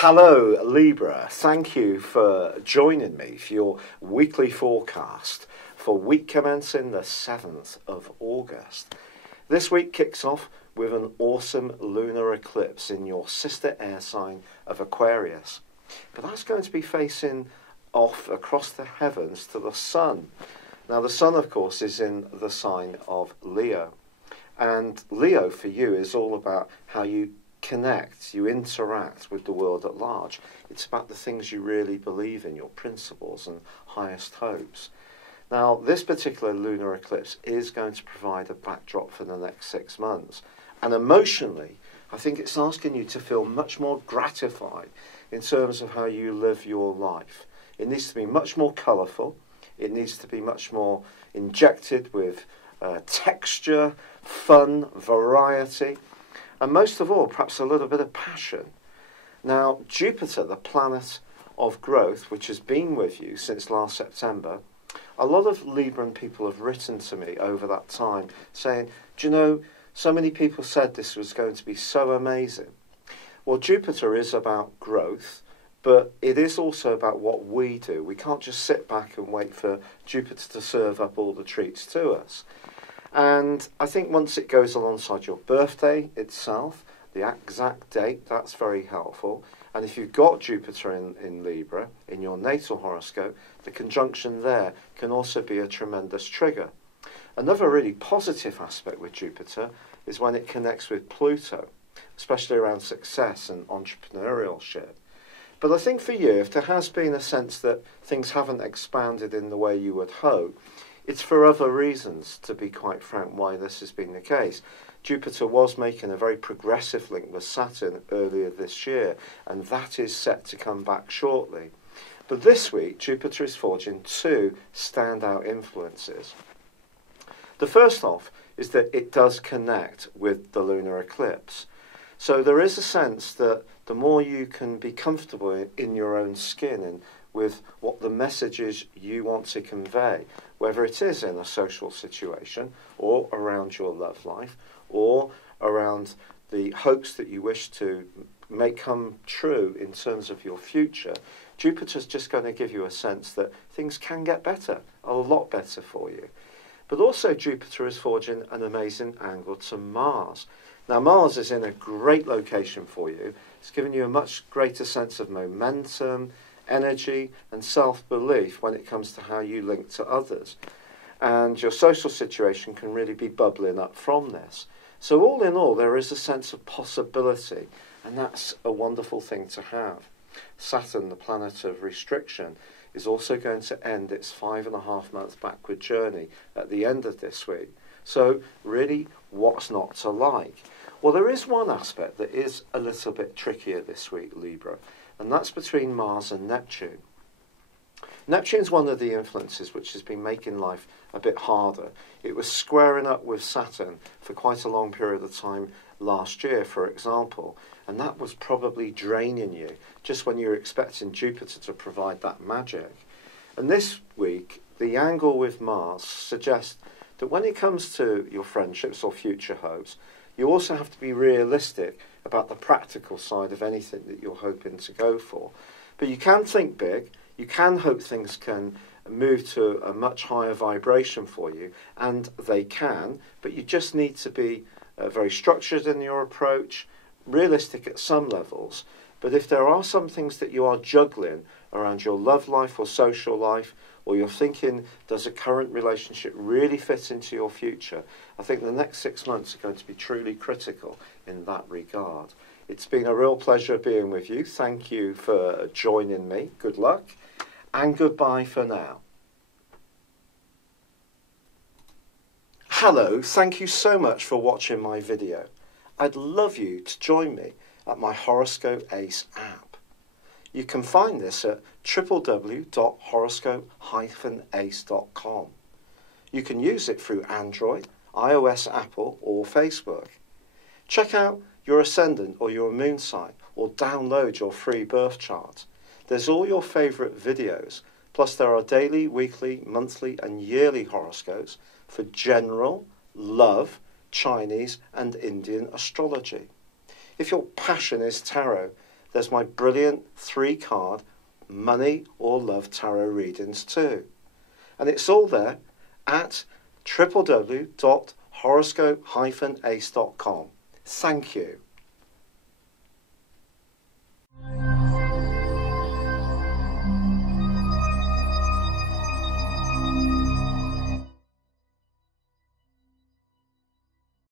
Hello Libra, thank you for joining me for your weekly forecast for week commencing the 7th of August. This week kicks off with an awesome lunar eclipse in your sister air sign of Aquarius. But that's going to be facing off across the heavens to the sun. Now the sun, of course, is in the sign of Leo. And Leo for you is all about how you connect, you interact with the world at large. It's about the things you really believe in, your principles and highest hopes. Now, this particular lunar eclipse is going to provide a backdrop for the next 6 months. And emotionally, I think it's asking you to feel much more gratified in terms of how you live your life. It needs to be much more colourful. It needs to be much more injected with texture, fun, variety, and most of all, perhaps a little bit of passion. Now, Jupiter, the planet of growth, which has been with you since last September, a lot of Libran people have written to me over that time saying, do you know, so many people said this was going to be so amazing. Well, Jupiter is about growth, but it is also about what we do. We can't just sit back and wait for Jupiter to serve up all the treats to us. And I think once it goes alongside your birthday itself, the exact date, that's very helpful. And if you've got Jupiter in Libra, in your natal horoscope, the conjunction there can also be a tremendous trigger. Another really positive aspect with Jupiter is when it connects with Pluto, especially around success and entrepreneurship. But I think for you, if there has been a sense that things haven't expanded in the way you would hope, it's for other reasons, to be quite frank, why this has been the case. Jupiter was making a very progressive link with Saturn earlier this year, and that is set to come back shortly. But this week, Jupiter is forging two standout influences. The first off is that it does connect with the lunar eclipse. So there is a sense that the more you can be comfortable in your own skin and with what the message is you want to convey, whether it is in a social situation or around your love life or around the hopes that you wish to make come true in terms of your future, Jupiter's just going to give you a sense that things can get better, a lot better for you. But also Jupiter is forging an amazing angle to Mars. Now Mars is in a great location for you. It's giving you a much greater sense of momentum, energy and self-belief when it comes to how you link to others. And your social situation can really be bubbling up from this. So all in all, there is a sense of possibility, and that's a wonderful thing to have. Saturn, the planet of restriction, is also going to end its 5.5 month backward journey at the end of this week. So really, what's not to like? Well, there is one aspect that is a little bit trickier this week, Libra, and that's between Mars and Neptune. Neptune's one of the influences which has been making life a bit harder. It was squaring up with Saturn for quite a long period of time last year, for example, and that was probably draining you just when you're expecting Jupiter to provide that magic. And this week, the angle with Mars suggests that when it comes to your friendships or future hopes, you also have to be realistic about the practical side of anything that you're hoping to go for. But you can think big, you can hope things can move to a much higher vibration for you, and they can, but you just need to be very structured in your approach, realistic at some levels. But if there are some things that you are juggling around your love life or social life, or you're thinking, does a current relationship really fit into your future? I think the next 6 months are going to be truly critical in that regard. It's been a real pleasure being with you. Thank you for joining me. Good luck, and goodbye for now. Hello, thank you so much for watching my video. I'd love you to join me at my Horoscope Ace app. You can find this at www.horoscope-ace.com. You can use it through Android, iOS, Apple or Facebook. Check out your ascendant or your moon sign or download your free birth chart. There's all your favourite videos, plus there are daily, weekly, monthly and yearly horoscopes for general, love, Chinese and Indian astrology. If your passion is tarot, there's my brilliant 3-card money or love tarot readings too. And it's all there at www.horoscope-ace.com. Thank you.